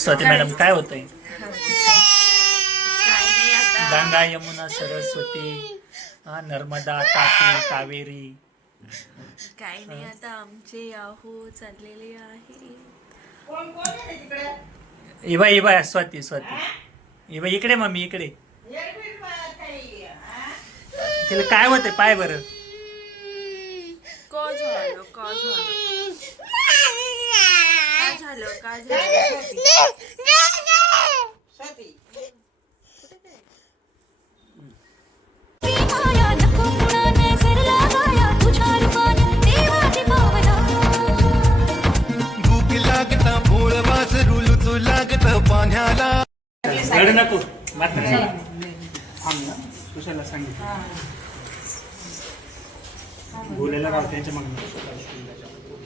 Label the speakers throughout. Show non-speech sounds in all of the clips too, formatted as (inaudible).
Speaker 1: Swati madam काय होतंय?
Speaker 2: काय नाही आता
Speaker 1: गंगा यमुना सरस्वती नर्मदा तापी कावेरी.
Speaker 2: काय नाही आता आमचे याहू चाललेले आहे.
Speaker 1: इबा इबा स्वाती स्वाती. इबा इकडे मम्मी इकडे. तिला काय होतंय पाय बरं.
Speaker 2: का झालं का झालं काय झालं काय
Speaker 3: नको मुळाने सरला माया तुझ्या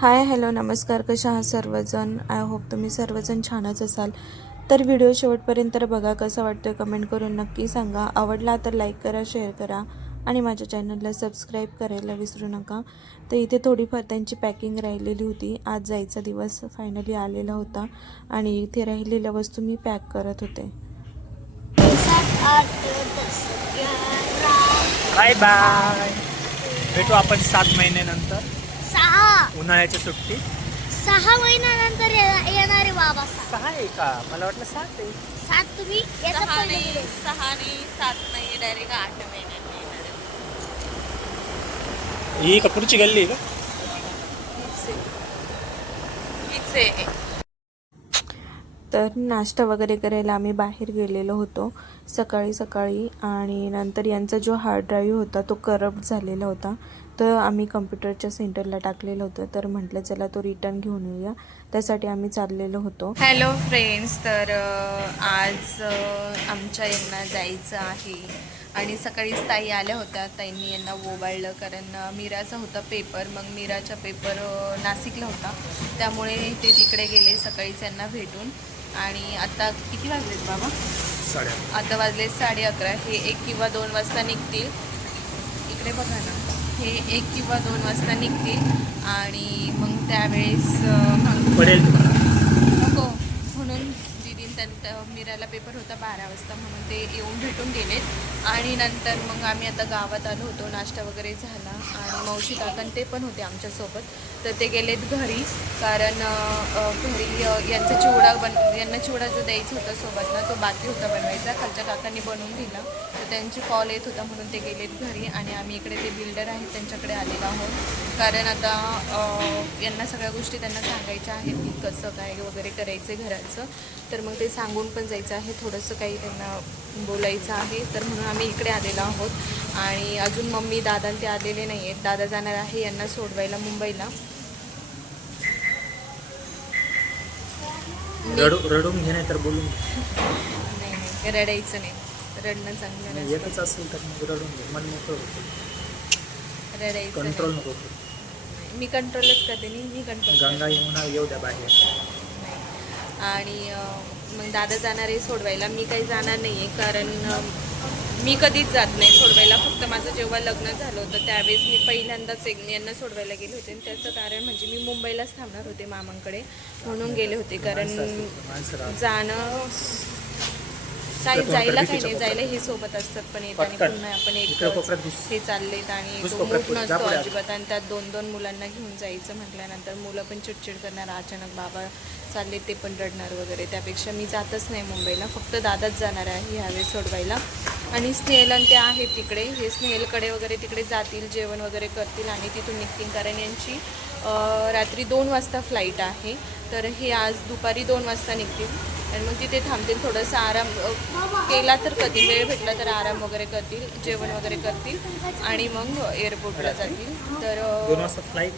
Speaker 4: हाय हॅलो नमस्कार. कशा आहात सर्वजण? आय होप तुम्ही सर्वजण छानच असाल. तर व्हिडिओ शेवटपर्यंत बघा कसं वाटतं कमेंट करून नक्की सांगा. आवडला तर लाईक करा शेअर करा आणि माझ्या चॅनलला सबस्क्राईब करायला विसरू नका. तर इथे थोडीफार त्यांची पॅकिंग राहिलेली होती. आज जायचा दिवस फायनली आलेला होता आणि इथे राहिलेल्या वस्तू मी पॅक करत होते.
Speaker 1: बाय बाय भेटू आपण सात महिन्यानंतर.
Speaker 3: सहा.
Speaker 1: उन्हाळ्याच्या सुट्टी?
Speaker 3: सहा महिन्यानंतर ये- येणारे बाबा.
Speaker 1: सहा आहे का? मला वाटलं सात आहे.
Speaker 3: सात तुम्ही? याच्या
Speaker 2: सहा
Speaker 3: पहिले
Speaker 2: नाही
Speaker 3: गेले.
Speaker 2: सहा नाही सात नाही डायरेक्ट आठ महिन्यांनी येणार आहे.
Speaker 1: ही का पुढची गल्ली आहे का?
Speaker 2: हीच आहे.
Speaker 4: तर नाश्ता वगैरे करायला आम्ही बाहेर गेलेलो होतो सकाळी सकाळी. आणि नंतर यांचा जो हार्ड ड्राईव्ह होता तो करप्ट झालेला होता. तर आम्ही कम्प्युटरच्या सेंटरला टाकलेलं होतं. तर म्हटलं चला तो रिटर्न घेऊन येऊया. त्यासाठी आम्ही चाललेलो होतो.
Speaker 2: हॅलो फ्रेंड्स तर आज आमच्या यांना जायचं आहे. आणि सकाळीच ताई आल्या होत्या. ताईंनी यांना ओवाळलं कारण मीराचा होता पेपर मग मीराचा पेपर नाशिकला होता. त्यामुळे ते तिकडे गेले सकाळीच यांना भेटून. आणि आता किती वाजलेत बाबा? आता वाजले साडे अकरा. हे एक किंवा दोन वाजता निघतील. इकडे बघा ना. हे एक किंवा दोन वाजता निघतील आणि मग त्यावेळेस
Speaker 1: पडेल तुम्हाला.
Speaker 2: त्यानंतर त्यांचा मीराला पेपर होता बारा वाजता म्हणून ते येऊन भेटून गेलेत आणि नंतर मग आम्ही आता गावात आलो होतो नाश्ता वगैरे झाला. आणि मावशी काकण ते पण होते आमच्यासोबत. तर ते गेलेत घरी कारण घरी यांचा चिवडा बन यांना चिवडा जो द्यायचा होता सोबत ना तो बाकी होता बनवायचा. खालच्या काकांनी बनवून दिला. तर त्यांची कॉल येत होता म्हणून ते गेलेत घरी. आणि आम्ही इकडे ते बिल्डर आहेत त्यांच्याकडे आलेलो आहोत. कारण आता यांना सगळ्या गोष्टी त्यांना सांगायच्या आहेत की कसं काय वगैरे करायचं आहे घराचं. तर मग ते सांगून पण जायचं आहे. थोडंसं काही त्यांना बोलायचं आहे. तर म्हणून आम्ही इकडे आलेलो आहोत. आणि अजून मम्मी दादा ते आलेले नाही आहेत. दादा जाणार आहे यांना सोडवायला मुंबईला.
Speaker 1: रडू रडून घे नाही तर बोलून.
Speaker 2: नाही नाही रडायचं नाही. रडणं चांगलं.
Speaker 1: येतच असेल तर मग रडून घे. मन मोकळं होतं.
Speaker 2: रडायचं
Speaker 1: कंट्रोल. नको.
Speaker 2: मी कंट्रोलच करते. नाही मी कंट्रोल
Speaker 1: गंगा यमुना येऊ द्या बाहेर.
Speaker 2: आणि मग दादा जाणार आहे सोडवायला. मी काही जाणार नाही आहे कारण मी कधीच जात नाही सोडवायला. फक्त माझं जेव्हा लग्न झालं होतं त्यावेळेस मी पहिल्यांदाच एक यांना सोडवायला गेले होते. आणि त्याचं कारण म्हणजे मी मुंबईलाच थांबणार होते मामांकडे म्हणून गेले होते. कारण. जाणं काही जायला काही नाही. जायला हे सोबत असतात पण येताना
Speaker 1: पटकन.
Speaker 2: पुन्हा आपण एक. हे चाललेत आणि मूड नसतो. अजिबात. आणि त्यात दोन दोन मुलांना घेऊन जायचं म्हटल्यानंतर मुलं पण चिडचिड करणार. अचानक बाबा चालले ते पण रडणार वगैरे. त्यापेक्षा मी जातच नाही मुंबईला. फक्त दादाच जाणार आहे ह्यावेळेस सोडवायला. आणि स्नेहल आणि ते आहेत तिकडे. हे स्नेहलकडे वगैरे तिकडे जातील जेवण वगैरे करतील आणि तिथून निघतील. कारण यांची रात्री दोन वाजता फ्लाईट आहे. तर हे आज दुपारी दोन वाजता निघतील. आणि मग तिथे थांबतील थोडंसं आराम केला तर कधी. वेळ भेटला तर आराम वगैरे करतील जेवण वगैरे करतील. आणि मग एअरपोर्टला जातील. तर
Speaker 1: फ्लाईट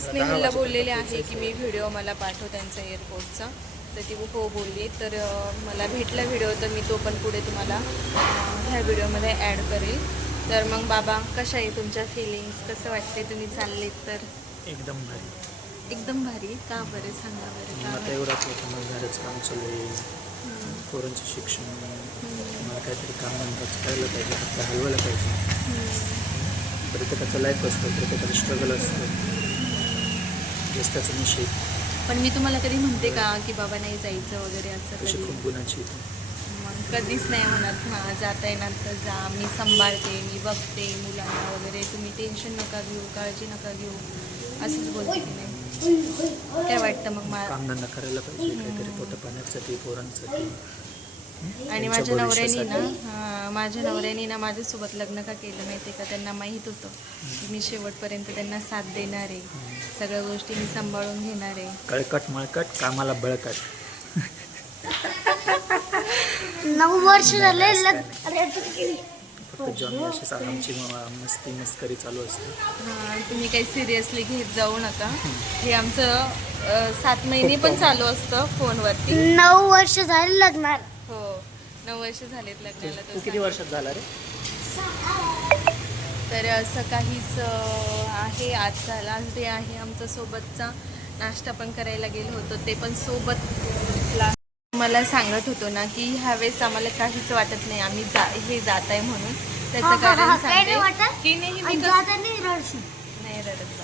Speaker 2: स्नेहलला बोललेले आहे की मी व्हिडिओ मला पाठव त्यांचा एअरपोर्टचा तर ती हो बोलली. तर मला भेटला व्हिडिओ तर मी तो पण पुढे तुम्हाला ह्या व्हिडिओमध्ये ॲड करेल. तर मग बाबा कशा आहे तुमच्या फिलिंग्स कसं वाटते तुम्ही चाललेत तर?
Speaker 1: एकदम भारी.
Speaker 2: एकदम भारी? का बरं? सांगा बरं
Speaker 1: आता मग घरच काम चालू आहे. पोरांचं शिक्षण. मला काहीतरी काम नंतर करायला पाहिजे हलवायला पाहिजे. प्रत्येकाचं लाईफ असतं प्रत्येकाचं स्ट्रगल असतं. त्याचं नशीब
Speaker 2: पण मी तुम्हाला कधी म्हणते का की बाबा नाही जायचं वगैरे असं कधी?
Speaker 1: खूप गुणाची आहे ती.
Speaker 2: मग कधीच नाही म्हणत. हां जाता येणार तर जा. मी सांभाळते मी बघते मुलांना वगैरे. तुम्ही टेन्शन नका घेऊ काळजी नका घेऊ. असंच बोलते की नाही काय वाटतं मग मला?
Speaker 1: कामधंदा करायला पाहिजे काहीतरी पोट पाण्यासाठी पोरांसाठी.
Speaker 2: आणि माझ्या नवऱ्यानी ना. हां माझ्या नवऱ्यानी ना माझ्यासोबत लग्न का केलं माहिती का? त्यांना माहीत होतं की मी शेवटपर्यंत त्यांना साथ देणार आहे. सगळ्या गोष्टी मी सांभाळून घेणार आहे.
Speaker 1: कळकट मळकट कामाला बळकट.
Speaker 3: नऊ वर्ष झाले
Speaker 1: फक्त जॉन अशीच आमची म- मस्ती मस्करी चालू असते.
Speaker 2: हां तुम्ही काही सिरियसली घेत जाऊ नका. हे आमचं सात महिने पण चालू असतं फोनवरती.
Speaker 3: नऊ वर्ष झाले लग्नाला.
Speaker 2: हो वर्ष झालेत लग्नाला
Speaker 1: तू किती वर्षात झाला रे
Speaker 2: तर असं काहीच आहे आज झाला आज डे आहे आमचा सोबतचा नाश्ता पण करायला गेलो होतो ते पण सोबत मला सांगत होतो ना की ह्यावेळेस आम्हाला काहीच वाटत नाही आम्ही जा हे जात आहे म्हणून
Speaker 3: हा,
Speaker 2: त्याचं कारण
Speaker 3: काही नाही
Speaker 2: सांगते
Speaker 3: वाटत?
Speaker 2: की. नाही.
Speaker 3: नाही रडत.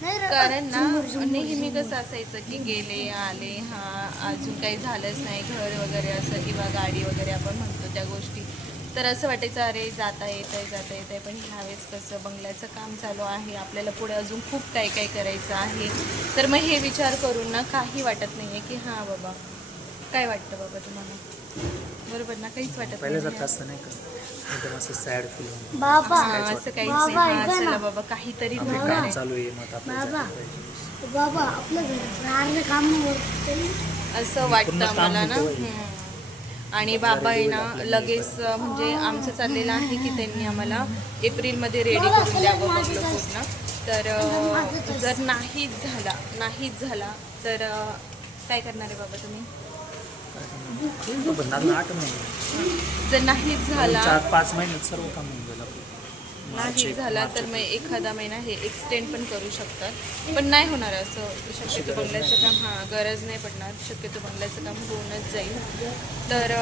Speaker 2: कारण ना नेहमी. कसं असायचं की गेले आले हा अजून काही झालंच नाही घर वगैरे असं किंवा गाडी वगैरे आपण म्हणतो त्या गोष्टी तर असं वाटायचं अरे जाता येत आहे जाता येत आहे पण ह्यावेळेस कसं बंगल्याचं काम चालू आहे आपल्याला पुढे अजून खूप काही काही करायचं आहे तर मग हे विचार करून ना काही वाटत नाही आहे की हां बाबा काय वाटतं बाबा तुम्हाला? बरोबर ना काहीच वाटत
Speaker 1: जात असं नाही एकदम असं सॅड फील
Speaker 3: बाबा
Speaker 2: हां, असं काहीच नाही.
Speaker 3: बाबा,
Speaker 2: हां,
Speaker 3: ऐका ना.
Speaker 2: चला बाबा काहीतरी
Speaker 1: आपलं
Speaker 2: होणार
Speaker 1: काम
Speaker 2: आहे.
Speaker 1: चालू आहे मग आपल्याला
Speaker 3: बाबा.
Speaker 1: जायला पाहिजे.
Speaker 3: बाबा आपलं घर राहणं काम नाही
Speaker 2: असं वाटतं
Speaker 1: पूर्ण काम
Speaker 2: मला ना.
Speaker 1: होतं बाई.
Speaker 2: हम्म. आणि बाबा आहे ना लगेच अं, म्हणजे आमचं चाललेलं आहे की त्यांनी आम्हाला एप्रिलमध्ये रेडी करून द्यावं बघलं पूर्ण. तर अं, जर नाहीच झाला नाहीच झाला तर अं, काय करणार आहे बाबा तुम्ही?
Speaker 1: आठ महिने.
Speaker 2: जर नाहीच झाला
Speaker 1: चार पाच महिन्यात सर्व काम होऊन गेलं.
Speaker 2: नाही झाला तर. मग एखादा महिना हे एक्सटेंड पण करू शकतात. पण नाही होणार असं. शक्यतो बंगल्याचं काम हां गरज नाही पडणार. शक्यतो बंगल्याचं काम होऊनच जाईल. तर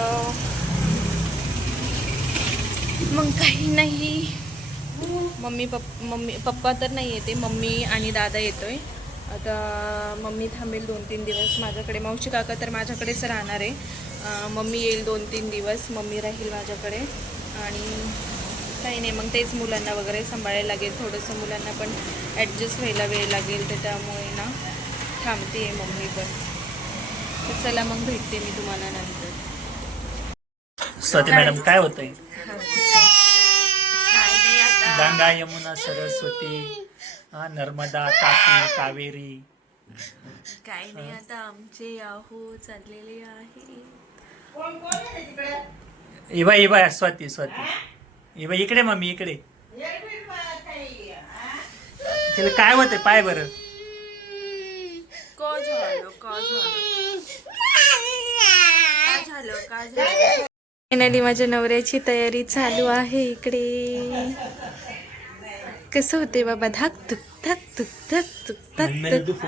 Speaker 2: मग काही नाही. मम्मी पप मम्मी पप्पा तर नाही येते. मम्मी आणि दादा येतोय. आता मम्मी थांबेल दोन तीन दिवस. माझ्याकडे मावशी काका तर माझ्याकडेच राहणार आहे. मम्मी येईल दोन तीन दिवस. मम्मी राहील माझ्याकडे. आणि काही नाही मग तेच मुलांना वगैरे सांभाळायला लागेल. थोडंसं मुलांना पण ॲडजस्ट व्हायला वेळ लागेल. तर त्यामुळे ना थांबते आहे मम्मी पण. तर चला मग भेटते मी तुम्हाला नंतर.
Speaker 1: स्वाती मॅडम काय होतंय? गंगा यमुना सरस्वती हा, नर्मदा तापी कावेरी.
Speaker 2: काय नाही आता आमचे याहू चाललेले आहे
Speaker 1: इबा इबा स्वाती स्वाती. इबा इकडे मम्मी इकडे. तिला काय होतंय पाय बरं.
Speaker 2: का झालं का झालं? का झालं का झालं? फायनली माझ्या नवऱ्याची तयारी चालू आहे इकडे. कसं होते बाबा? धाक तुक धाक तुक धाक तुक धाक तुक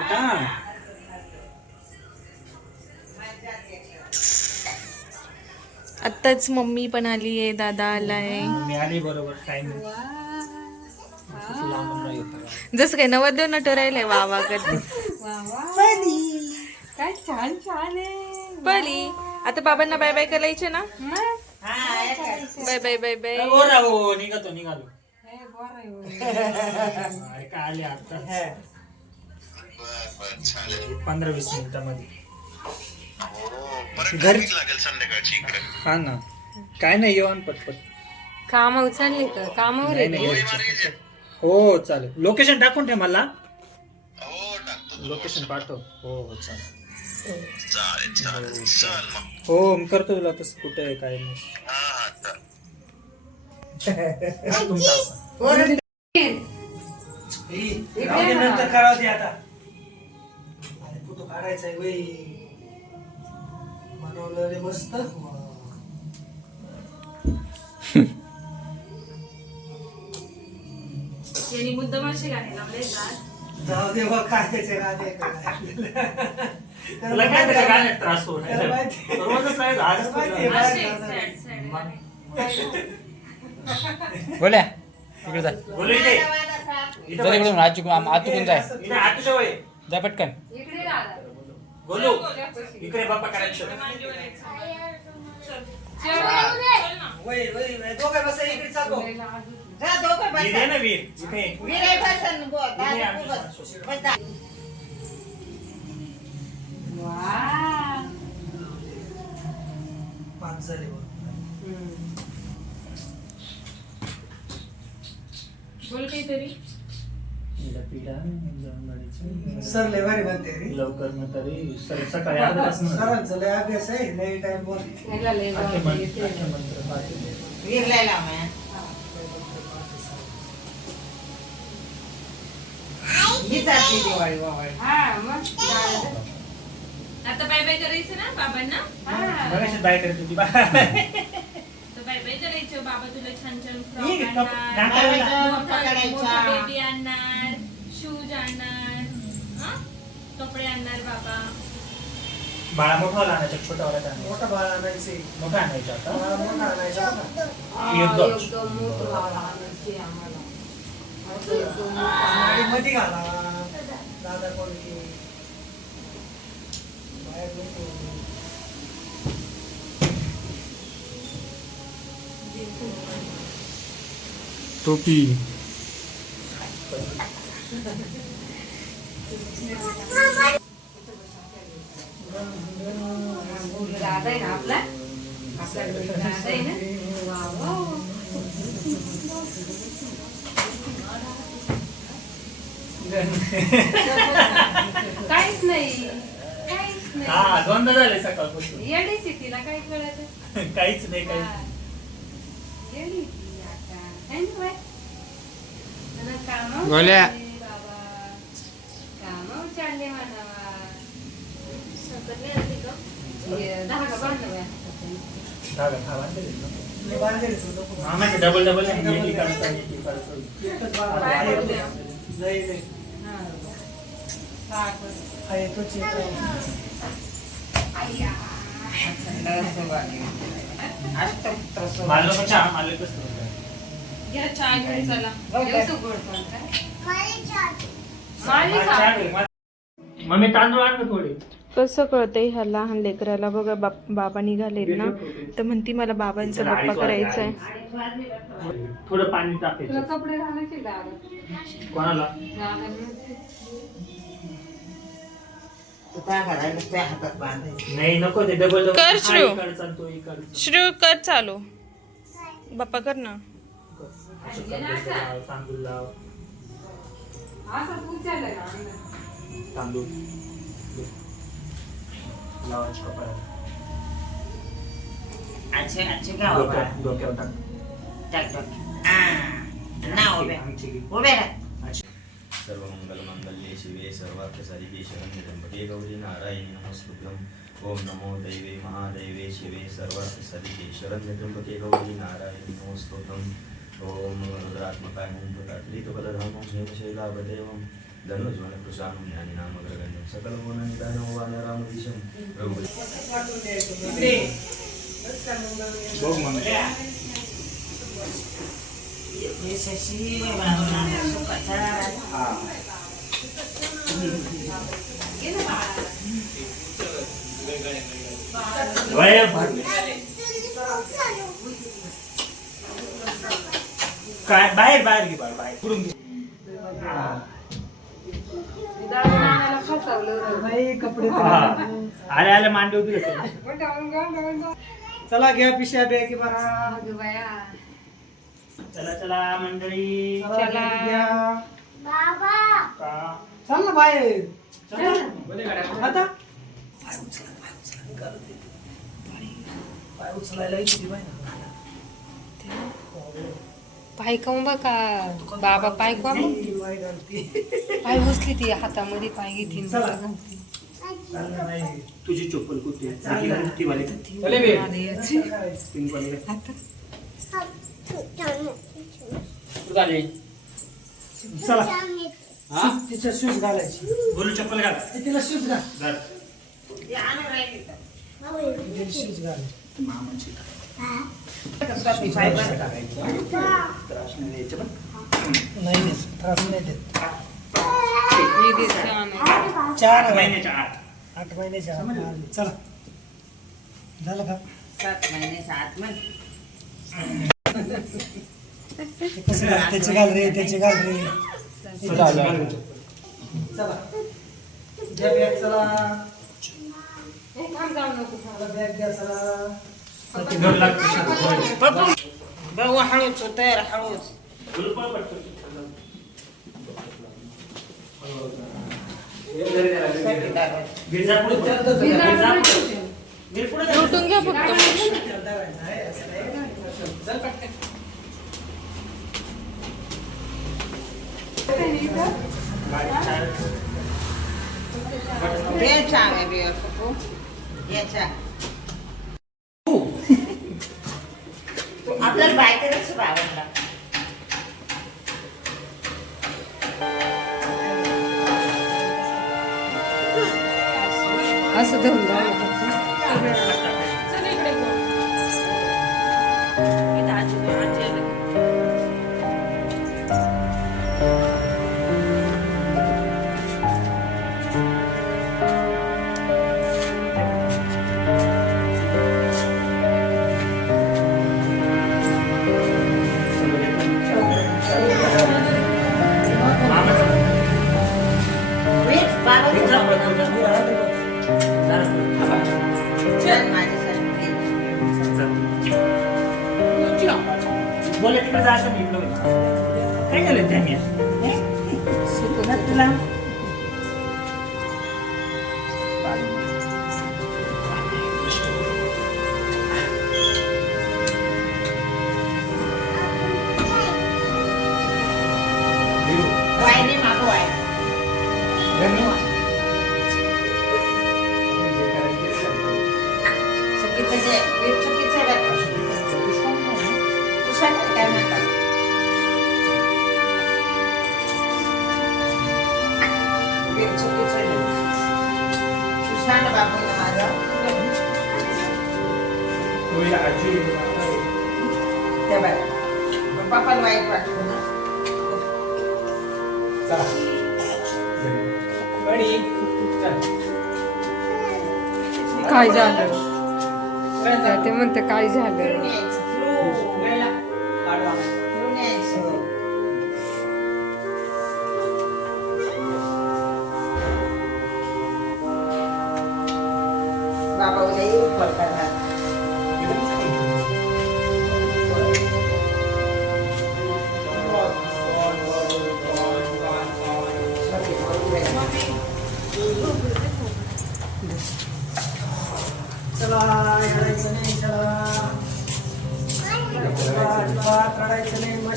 Speaker 2: आत्ताच मम्मी पण आली आहे दादा आलाय. जसं काय नवरदेव नट राहिले वा वा करते.
Speaker 5: काय छान छान आहे.
Speaker 2: पली आता बाबांना बाय बाय करायचे ना? बाय बाय बाय बाय
Speaker 1: हो ना हो निघतो निघालो ऐका आले आता पंधरा वीस मिनिटामध्ये घरी लागेल संध्याकाळची हा ना काय नाही येऊन पटपट
Speaker 5: काम उचलले का कामावर
Speaker 1: नाही नाही घरचे. हो चालेल लोकेशन टाकून ठेव मला लोकेशन पाठव हो हो चालेल हो मी करतो तुला तसं कुठे आहे काय नाही तुमचं असं. ए, राहू नंतर करावं ते आता. अरे, कुठं काढायचंय वय?
Speaker 6: अरे मस्त.
Speaker 2: यांनी मुद्दाम असे गाणे लावले जात
Speaker 6: जाऊ दे बघ काय त्याचे गाणे
Speaker 1: तुला काय त्याच्या गाण्यात त्रास होत
Speaker 6: त्याला माहिती.
Speaker 1: रोजच नाही आजच
Speaker 6: त्याला माहिती.
Speaker 1: तुला-
Speaker 6: बाहेर
Speaker 2: असे
Speaker 6: जाणार.
Speaker 2: sad, sad गाणे.
Speaker 7: बोल्या इकडे जा.
Speaker 1: बोलू इथे. इथं
Speaker 7: जा तिकडून आज चुकून आम- आत चुकून जाय
Speaker 1: इथे आतुच्या वय.
Speaker 7: जा पटकन.
Speaker 1: बोलू. इकडे बाप्पा करायचं.
Speaker 6: वय वय वय. दोघं बसा इकडे चालतो
Speaker 5: जा दोघं
Speaker 1: वीर आहे
Speaker 5: बसा
Speaker 1: ना वीर इथे
Speaker 5: विनय बसन गो दादा
Speaker 1: विनय
Speaker 5: तू बस
Speaker 1: आमच्या
Speaker 5: बस जा.
Speaker 6: पाच झाले बघ
Speaker 2: बोल काहीतरी.
Speaker 6: सर लय भारी बनते रे
Speaker 1: लवकर मग तरी सर सकाळी अर्धा तास म्हणत.
Speaker 6: सरांचं लय अभ्यास आहे लय टाइम बोल
Speaker 1: अख्खे मंत्र अख्खे मंत्र पाहते.
Speaker 5: विरलाय लाव. ही जाते दिवाळी वावळी
Speaker 2: आता बाय बाय करायचं ना बाबांना
Speaker 1: बघायची बाय करत होती बा.
Speaker 2: तर बाय बाय करायचं बाबा तुला छान छान
Speaker 1: ये,
Speaker 2: फ्रॉक
Speaker 1: कप-
Speaker 2: आणणार
Speaker 1: नाकाला
Speaker 5: लाव.
Speaker 2: मोठा
Speaker 5: पकडायचा.
Speaker 2: मोठा बेबी आणणार. शूज आणणार. हं? कपडे आणणार बाबा.
Speaker 1: बाळा मोठा वाला आणायचा छोटा वाला आणायचा.
Speaker 6: मोठा बाळ आणायचे.
Speaker 1: मोठा आणायचा आता.
Speaker 6: बाळा मोठा आणायचा. बघा.
Speaker 1: एकदम
Speaker 6: गाडी मध्ये घाला. दादा कोणती बाहेर
Speaker 7: टोपी.
Speaker 8: काहीच नाही. काहीच नाही.
Speaker 1: हा दोनदा झाले सकाळपासून.
Speaker 8: येडीची तिला काय कळत (laughs)
Speaker 1: काहीच नाही काही
Speaker 8: येडी
Speaker 7: गोल्या.
Speaker 1: डबल डबल आहे एकी
Speaker 2: घ्या घेऊन चला.
Speaker 1: मला- मम्मी तांदूळ आण थोडे.
Speaker 4: कसं कळतंय ह्या लहान लेकराला बघा बाप बाबा निघालेत ना. तर म्हणती मला बाबांचा बाप्पा करायचा आहे.
Speaker 1: थोडं पाणी
Speaker 8: तुला
Speaker 1: टाकायचं
Speaker 8: कपडे घालायचे दादा
Speaker 1: कोणाला?
Speaker 5: तू काय करायला त्या हातात बांधायचं
Speaker 1: नाही नको ते डबल
Speaker 4: कर
Speaker 1: हा
Speaker 4: श्रेय.
Speaker 1: इकडचा आणि तो इकडचा.
Speaker 4: श्रेय कर चालू. बाप्पा कर ना.
Speaker 1: कंबरचं लाव, तांदूळ लाव. तांदूळ. लावायचं कपाळाला.
Speaker 5: अच्छे अच्छे बाळा.
Speaker 1: डोक्यात डोक्यावर टाक.
Speaker 5: टाक टाक. ना
Speaker 1: आमची
Speaker 5: राहा
Speaker 9: सर्वमङ्गलमाङ्गल्ये शिवे सर्वार्थसाधिके शरण्ये गौरी नारायणि नमोस्तुभ्यम् ॐ नमो दैवे महादैवे शिवे शरण्ये त्र्यम्बके गौरी नारायणि नमोस्तुभ्यम् ઓમ મંગળરુદ્રાત્મકાય પ્રકાશિત કલરામમ હેમશૈલાવદેવમ ધનુષ મને કૃષાનું જ્ઞાની નામ
Speaker 1: અગ્રગણ્યમ સકલ
Speaker 5: ગુણ નિદાન વાન
Speaker 1: રામ દિશમ પ્રભુ ભોગ મને વય ભરલે काय? बाहेर बाहेर घे बाहेर बाहेर. पुढून घे. हा.
Speaker 8: दादा फसवलं
Speaker 6: बाई कपडे
Speaker 1: हा. आले आले मांडव
Speaker 6: चला घ्या पिशा बॅग बरा
Speaker 8: अगं बाया
Speaker 1: चला चला मंडळी.
Speaker 6: चला घ्या.
Speaker 1: का?
Speaker 6: चल ना बाहेर. चल. आता? पाय उचला पाय उचला. करत येते. पाय उचलायला येते बाई ना.
Speaker 8: काऊन बघा बाबा पाय
Speaker 6: घालते.
Speaker 8: पाय उचली ती हातामध्ये पाय घेतील
Speaker 6: चला. चाललं नाही
Speaker 1: तुझी चप्पल कुठे आहे? ती- ती वाली?
Speaker 7: चले बे.
Speaker 1: पिंक वाली का?
Speaker 7: कुठं झाले
Speaker 6: चला.
Speaker 7: हा?
Speaker 6: तिच्या शूज घालायची.
Speaker 1: बोलू चप्पल घाल.
Speaker 6: ते तिला शूज घाल. शूज
Speaker 1: मामाची. नाही
Speaker 6: नाही त्रास नाही देत चार
Speaker 1: महिन्याच्या आत
Speaker 6: आठ महिन्याच्या आत मारली. चला झालं का
Speaker 5: सात महिन्याच्या आत मग
Speaker 6: ते कसं घाल त्याची घाल रे त्याची घाल रे चला द्या बॅग चला चला बॅग द्या चला
Speaker 5: भाऊ हळूच तयार हळूच
Speaker 2: लुटून घ्या फक्त
Speaker 5: याच्या हे चुकीचं आहे. बरं का. तू सांग ना काय म्हणतात? हे चुकीचं आहे. तू सांग ना बाबूला माझं ते बघ पप्पाला वाईट वाटलं ना?
Speaker 8: काय झालं? ते म्हणते काय झालं?
Speaker 5: बाबा उद्या येऊ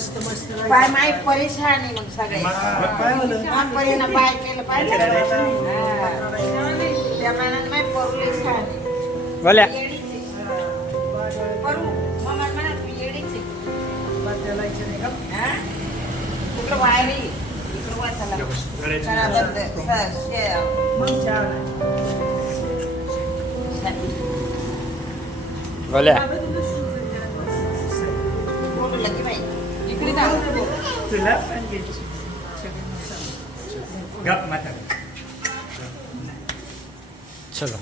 Speaker 6: मस्त मस्त
Speaker 5: पाय
Speaker 6: राहायचं.
Speaker 5: माय परेशान आहे मग सगळे.
Speaker 6: काय होलं
Speaker 5: लहानपणीनं पाय केलं पाहिजे हा. त्या मानाने माय परेशान
Speaker 7: बोल्या.
Speaker 5: येडीच आहे. परू मम्मा म्हणा तू येडीच आहे.
Speaker 6: अजिबात रडायचं नाही का?
Speaker 5: तिकडं वायरी? इकडं वाचायला चला. बंद. स- शे-
Speaker 6: मग चार आहे.
Speaker 1: तुला पण. गप माता.
Speaker 7: चलो.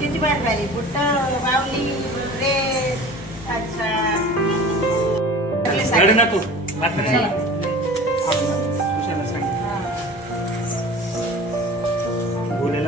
Speaker 5: किती बार झाली बुट्ट बावली ड्रेस अच्छा.
Speaker 1: रडू नको.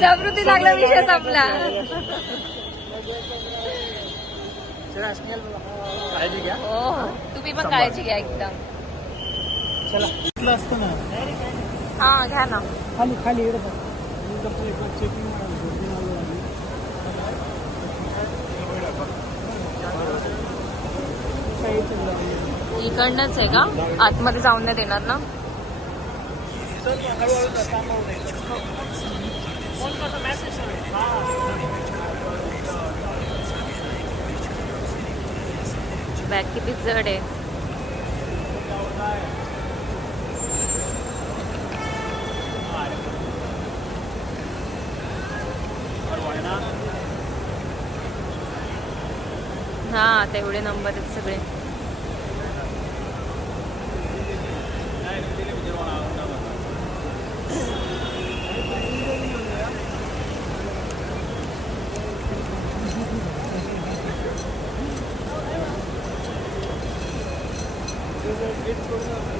Speaker 10: समृद्धी लागला विषय संपला.
Speaker 6: काळजी घ्या
Speaker 10: हो. तुम्ही पण काळजी घ्या एकदम.
Speaker 6: चला असतं ना
Speaker 10: हा घ्या ना.
Speaker 6: खाली खाली इकडे
Speaker 10: इकडनंच आहे का? आतमध्ये जाऊन नाही देणार ना? बॅग किती जड आहे. हा तेवढे नंबर आहेत सगळे.
Speaker 6: Thank you.